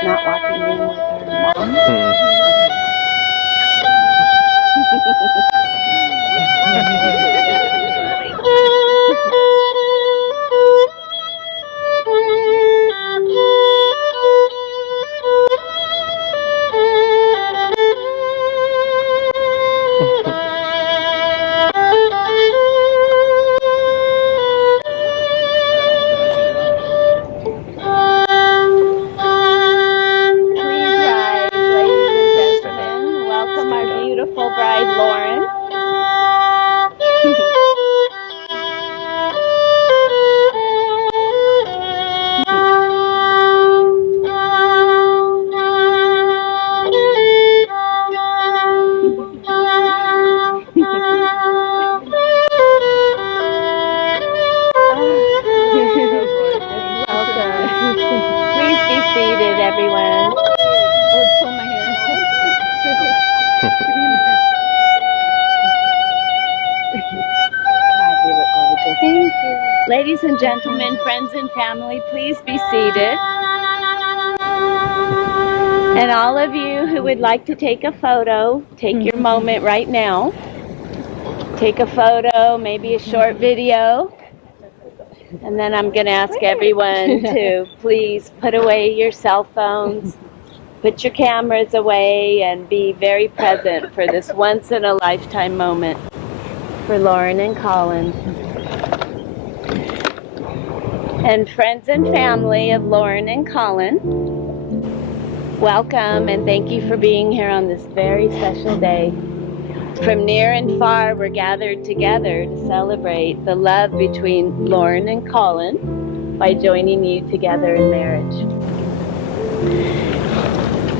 Not walking in with her mom. Beautiful bride, Lauren. Please be seated, everyone. Pull my hair. Thank you. Ladies and gentlemen, friends and family, please be seated. And all of you who would like to take a photo, take your moment right now. Take a photo, maybe a short video. And then I'm going to ask everyone to please put away your cell phones, put your cameras away, and be very present for this once-in-a-lifetime moment for Lauren and Colin. And friends and family of Lauren and Colin, Welcome and thank you for being here on this very special day. From near and far, we're gathered together to celebrate the love between Lauren and Colin by joining you together in marriage.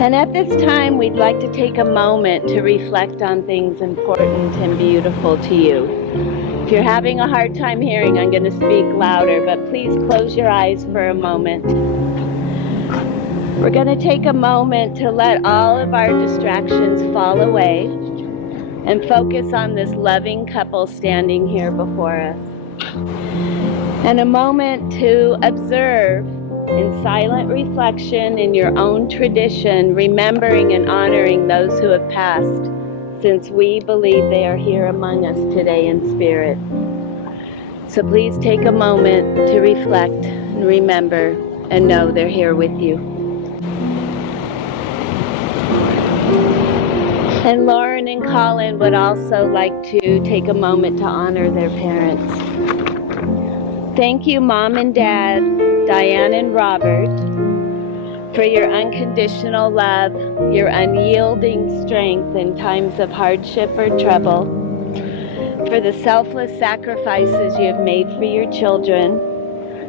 And at this time, we'd like to take a moment to reflect on things important and beautiful to you. If you're having a hard time hearing, I'm going to speak louder, but please close your eyes for a moment. We're going to take a moment to let all of our distractions fall away and focus on this loving couple standing here before us. And a moment to observe in silent reflection in your own tradition, remembering and honoring those who have passed, since we believe they are here among us today in spirit. So please take a moment to reflect and remember and know they're here with you. And Lauren and Colin would also like to take a moment to honor their parents. Thank you, Mom and Dad, Diane and Robert, for your unconditional love, your unyielding strength in times of hardship or trouble, for the selfless sacrifices you have made for your children,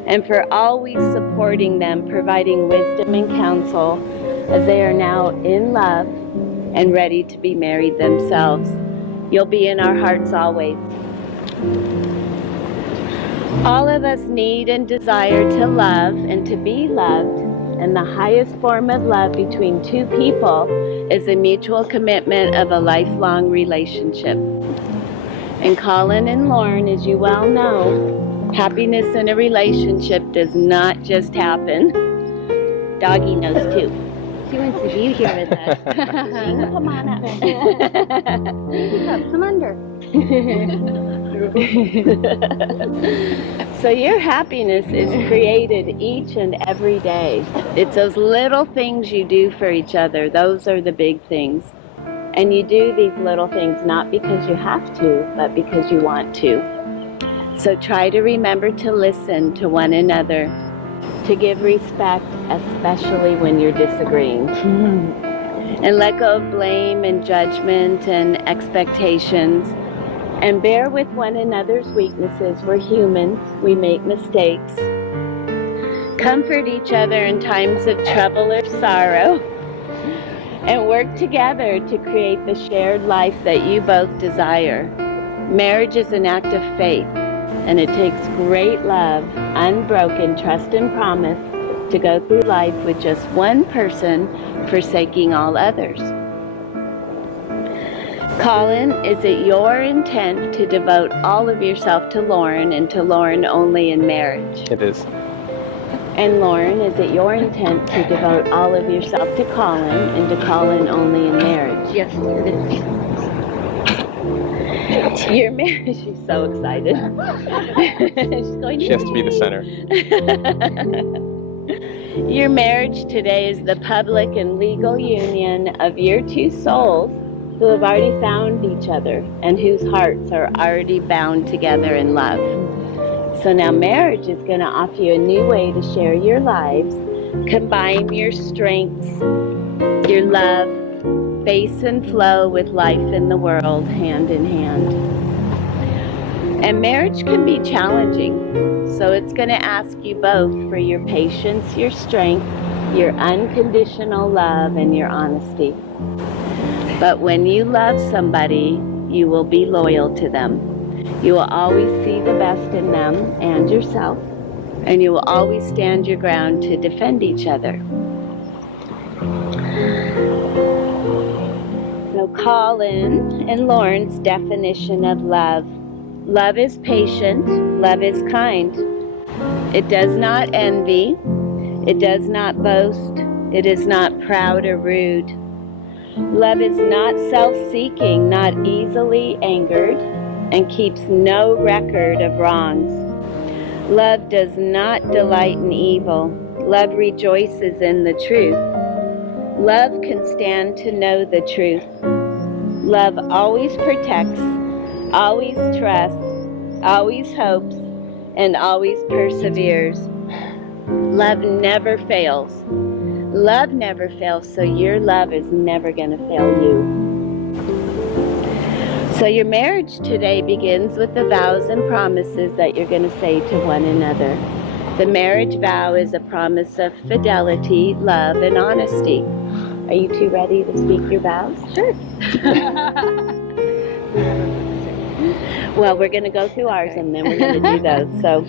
and for always supporting them, providing wisdom and counsel as they are now in love and ready to be married themselves. You'll be in our hearts always. All of us need and desire to love and to be loved, and the highest form of love between two people is a mutual commitment of a lifelong relationship. And Colin and Lauren, as you well know, happiness in a relationship does not just happen. Doggy knows too. She wants to be here with us. Come on up. Come under. So your happiness is created each and every day. It's those little things you do for each other. Those are the big things. And you do these little things not because you have to, but because you want to. So try to remember to listen to one another, to give respect, especially when you're disagreeing. And let go of blame and judgment and expectations. And bear with one another's weaknesses. We're human. We make mistakes. Comfort each other in times of trouble or sorrow. And work together to create the shared life that you both desire. Marriage is an act of faith. And it takes great love, unbroken trust and promise to go through life with just one person forsaking all others. Colin, is it your intent to devote all of yourself to Lauren and to Lauren only in marriage? It is. And Lauren, is it your intent to devote all of yourself to Colin and to Colin only in marriage? Yes, it is. Your marriage, she's so excited. She's going She has to be the center. Your marriage today is the public and legal union of your two souls who have already found each other and whose hearts are already bound together in love. So now marriage is going to offer you a new way to share your lives, combine your strengths, your love, face and flow with life in the world, hand in hand. And marriage can be challenging, so it's going to ask you both for your patience, your strength, your unconditional love, and your honesty. But when you love somebody, you will be loyal to them. You will always see the best in them and yourself, and you will always stand your ground to defend each other. So Colin and Lauren's definition of love. Love is patient, love is kind. It does not envy, it does not boast, it is not proud or rude. Love is not self-seeking, not easily angered, and keeps no record of wrongs. Love does not delight in evil. Love rejoices in the truth. Love can stand to know the truth. Love always protects, always trusts, always hopes, and always perseveres. Love never fails. Love never fails, so your love is never going to fail you. So your marriage today begins with the vows and promises that you're going to say to one another. The marriage vow is a promise of fidelity, love, and honesty. Are you two ready to speak your vows? Sure. Well, we're going to go through ours and then we're going to do those. So,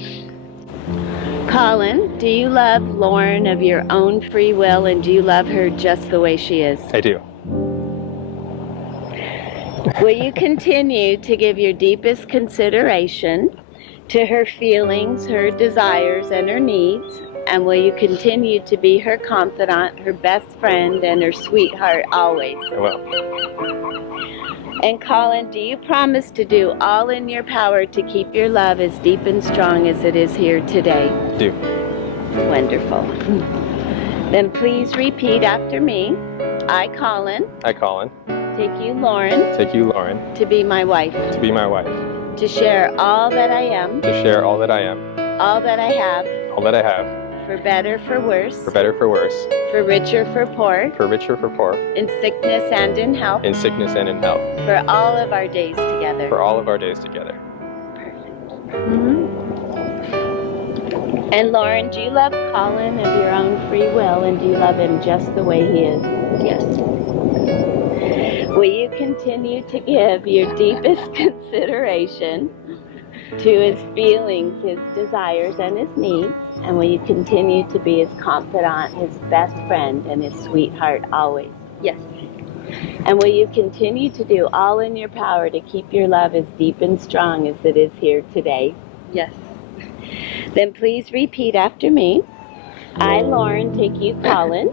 Colin, do you love Lauren of your own free will, and do you love her just the way she is? I do. Will you continue to give your deepest consideration to her feelings, her desires, and her needs? And will you continue to be her confidant, her best friend, and her sweetheart always? I will. And Colin, do you promise to do all in your power to keep your love as deep and strong as it is here today? Do. Wonderful. Then please repeat after me. I, Colin, I, Colin, take you, Lauren, take you, Lauren, to be my wife, to be my wife, to share all that I am, to share all that I am, all that I have, all that I have, for better, for worse, for better, for worse, for richer, for poor, for richer, for poor, in sickness and in health, in sickness and in health, for all of our days together. for all of our days together. And Lauren, do you love Colin of your own free will, and do you love him just the way he is? Yes. Will you continue to give your deepest consideration to his feelings, his desires, and his needs? And will you continue to be his confidant, his best friend, and his sweetheart always? Yes. And will you continue to do all in your power to keep your love as deep and strong as it is here today? Yes. Then please repeat after me. I, Lauren, take you, Colin,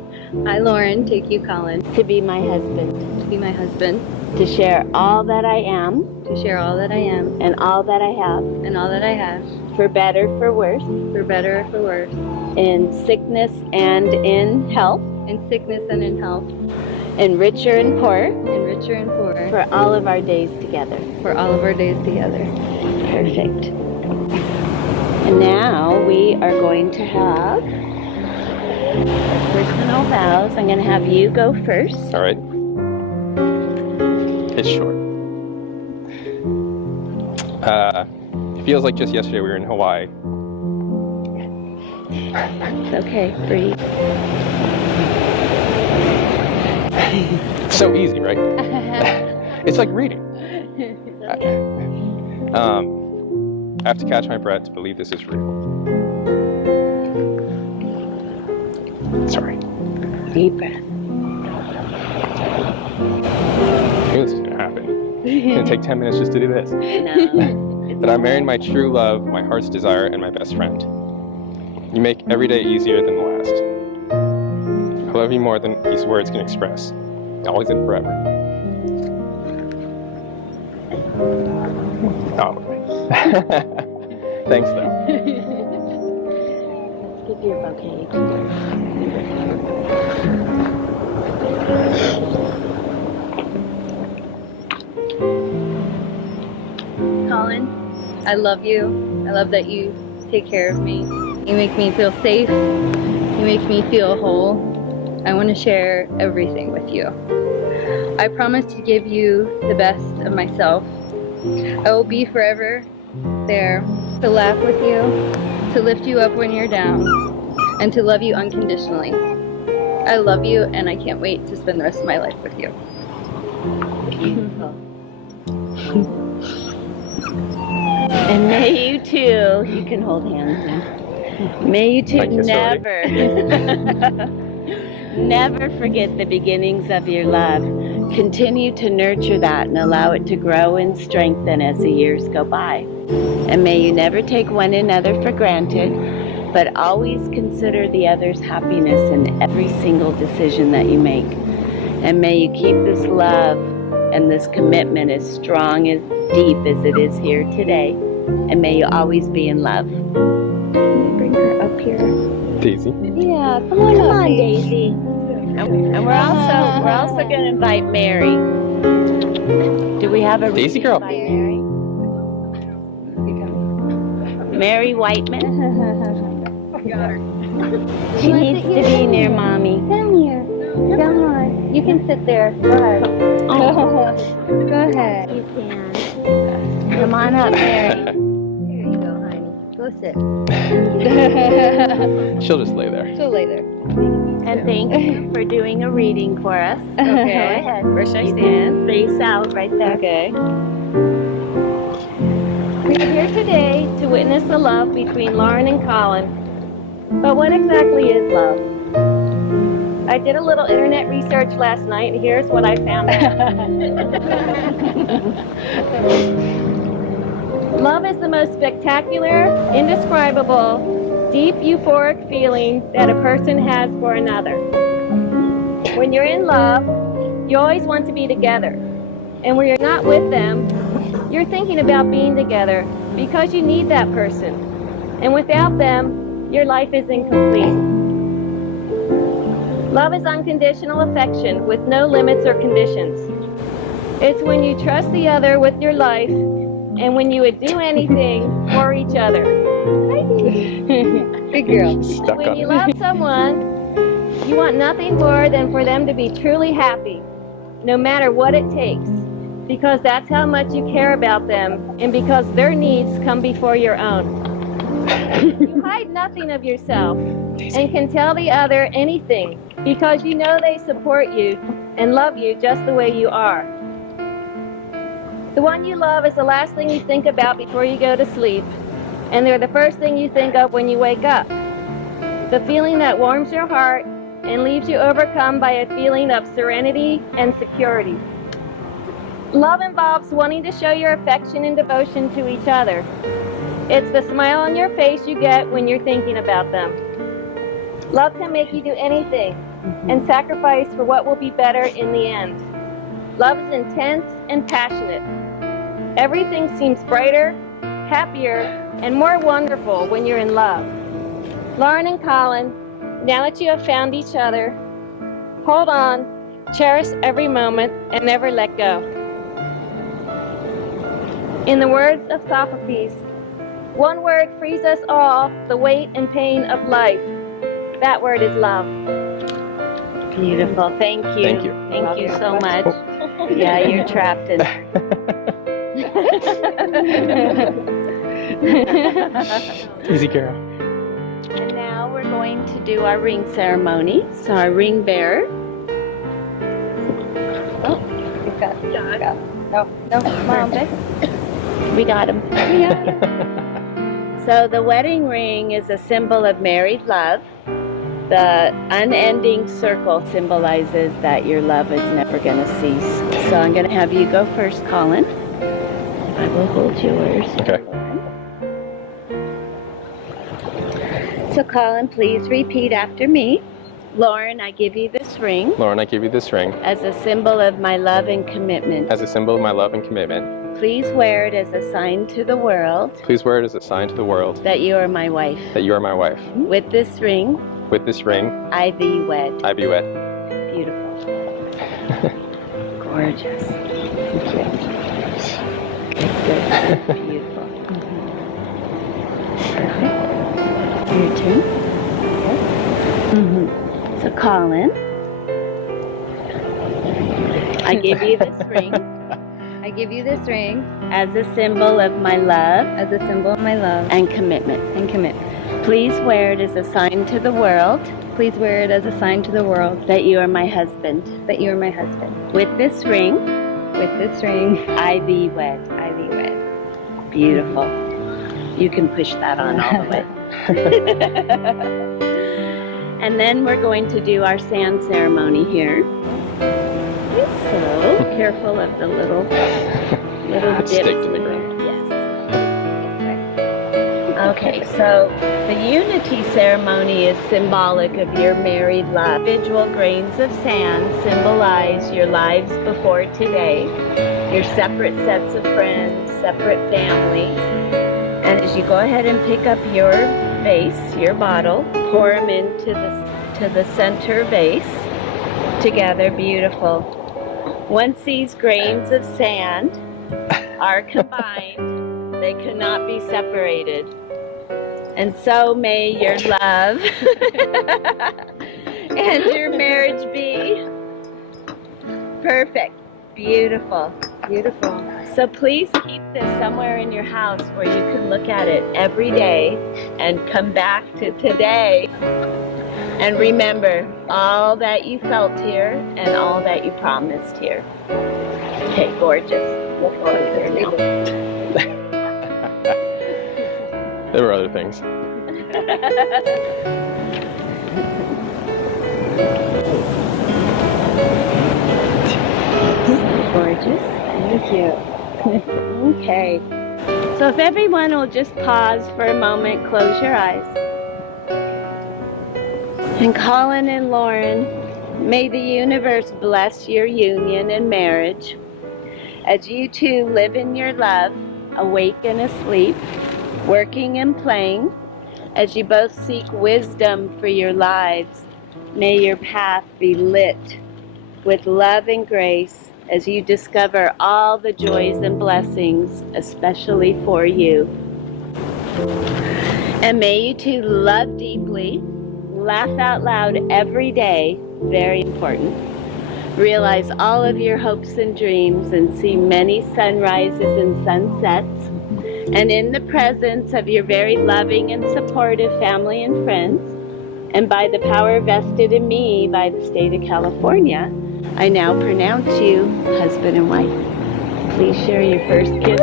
I, Lauren, take you, Colin, to be my husband, to be my husband, to share all that I am, to share all that I am, and all that I have, and all that I have, for better, for worse, for better or for worse, in sickness and in health, in sickness and in health, in richer and poor, in richer and poorer, for all of our days together. for all of our days together. Perfect. And now we are going to have our personal vows. I'm going to have you go first. All right. It's short. It feels like just yesterday we were in Hawaii. It's okay, breathe. It's so easy, right? It's like reading. I have to catch my breath to believe this is real. Sorry. Deep breath. I knew this was going to happen. It's going to take 10 minutes just to do this. No. That I married my true love, my heart's desire, and my best friend. You make every day easier than the last. I love you more than these words can express. Always and forever. Oh, okay. Thanks, though. Let's give your bouquet. Colin, I love you. I love that you take care of me. You make me feel safe. You make me feel whole. I want to share everything with you. I promise to give you the best of myself. I will be forever there to laugh with you, to lift you up when you're down, and to love you unconditionally. I love you, and I can't wait to spend the rest of my life with you. Beautiful. And may you two, you can hold hands now. May you two Thank you, Sorry. never forget the beginnings of your love. Continue to nurture that and allow it to grow and strengthen as the years go by. And may you never take one another for granted, but always consider the other's happiness in every single decision that you make. And may you keep this love and this commitment as strong, as deep as it is here today. And may you always be in love. Can you bring her up here? Daisy. Yeah, come on, Daisy. And we're also going to invite Mary. Do we have a Daisy reason girl. to invite Mary? Mary Whiteman. She needs to be near mommy. Come here. Come on. You can sit there. Go ahead. Go ahead. You can. Come on up, Mary. There you go, honey. Go sit. She'll just lay there. She'll lay there. And thank you for doing a reading for us. Okay. Go ahead. Where should I You stand? can face out right there. Okay. We're here today to witness the love between Lauren and Colin. But what exactly is love? I did a little internet research last night, and here's what I found out. Love is the most spectacular, indescribable, deep euphoric feeling that a person has for another. When you're in love, you always want to be together. And when you're not with them, you're thinking about being together because you need that person. And without them, your life is incomplete. Love is unconditional affection with no limits or conditions. It's when you trust the other with your life and when you would do anything for each other. Good girl. Stuck When on you it. love someone, you want nothing more than for them to be truly happy, no matter what it takes, because that's how much you care about them and because their needs come before your own. You hide nothing of yourself and can tell the other anything because you know they support you and love you just the way you are. The one you love is the last thing you think about before you go to sleep, and they're the first thing you think of when you wake up. The feeling that warms your heart and leaves you overcome by a feeling of serenity and security. Love involves wanting to show your affection and devotion to each other. It's the smile on your face you get when you're thinking about them. Love can make you do anything and sacrifice for what will be better in the end. Love is intense and passionate. Everything seems brighter, happier, and more wonderful when you're in love. Lauren and Colin, now that you have found each other, hold on, cherish every moment, and never let go. In the words of Sophocles, one word frees us all the weight and pain of life. That word is love. Beautiful. Thank you. Thank you. Thank you so much. Yeah, you're trapped in there. Easy, girl. And now we're going to do our ring ceremony. So our ring bearer. Oh, you've got. No, Mom, babe. We got him. So the wedding ring is a symbol of married love. The unending circle symbolizes that your love is never going to cease. So I'm going to have you go first, Colin. I will hold yours. Okay. So Colin, please repeat after me. Lauren, I give you this ring Lauren, I give you this ring as a symbol of my love and commitment. as a symbol of my love and commitment. Please wear it as a sign to the world Please wear it as a sign to the world that you are my wife. that you are my wife. With this ring, With this ring, I thee wed. I be wed. Beautiful. Gorgeous. Good. Beautiful. Perfect. Your turn. So Colin, I give you this ring I give you this ring as a symbol of my love as a symbol of my love and commitment. and commitment. Please wear it as a sign to the world Please wear it as a sign to the world that you are my husband. that you are my husband. With this ring, With this ring, I thee wed. I thee wed. Beautiful. You can push that on all the way. And then we're going to do our sand ceremony here. So careful of the little dips Stick to the in ground. there. Yes. Okay, so the unity ceremony is symbolic of your married love. Individual grains of sand symbolize your lives before today, your separate sets of friends, separate families. And as you go ahead and pick up your vase, your bottle, pour them into the center vase together. Beautiful. Once these grains of sand are combined, they cannot be separated. And so may your love and your marriage be perfect. Beautiful. Beautiful. So please keep this somewhere in your house where you can look at it every day and come back to today and remember all that you felt here and all that you promised here. Okay, gorgeous. We'll go here now. There were other things. Gorgeous. Thank you. Okay. So if everyone will just pause for a moment, close your eyes. And Colin and Lauren, may the universe bless your union and marriage as you two live in your love, awake and asleep, working and playing, as you both seek wisdom for your lives. May your path be lit with love and grace as you discover all the joys and blessings, especially for you. And may you two love deeply, laugh out loud every day, very important. Realize all of your hopes and dreams and see many sunrises and sunsets. And in the presence of your very loving and supportive family and friends, and by the power vested in me by the state of California, I now pronounce you husband and wife. Please share your first kiss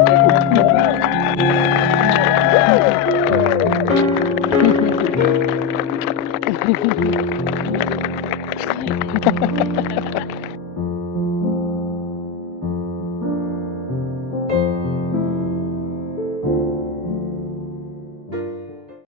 with me.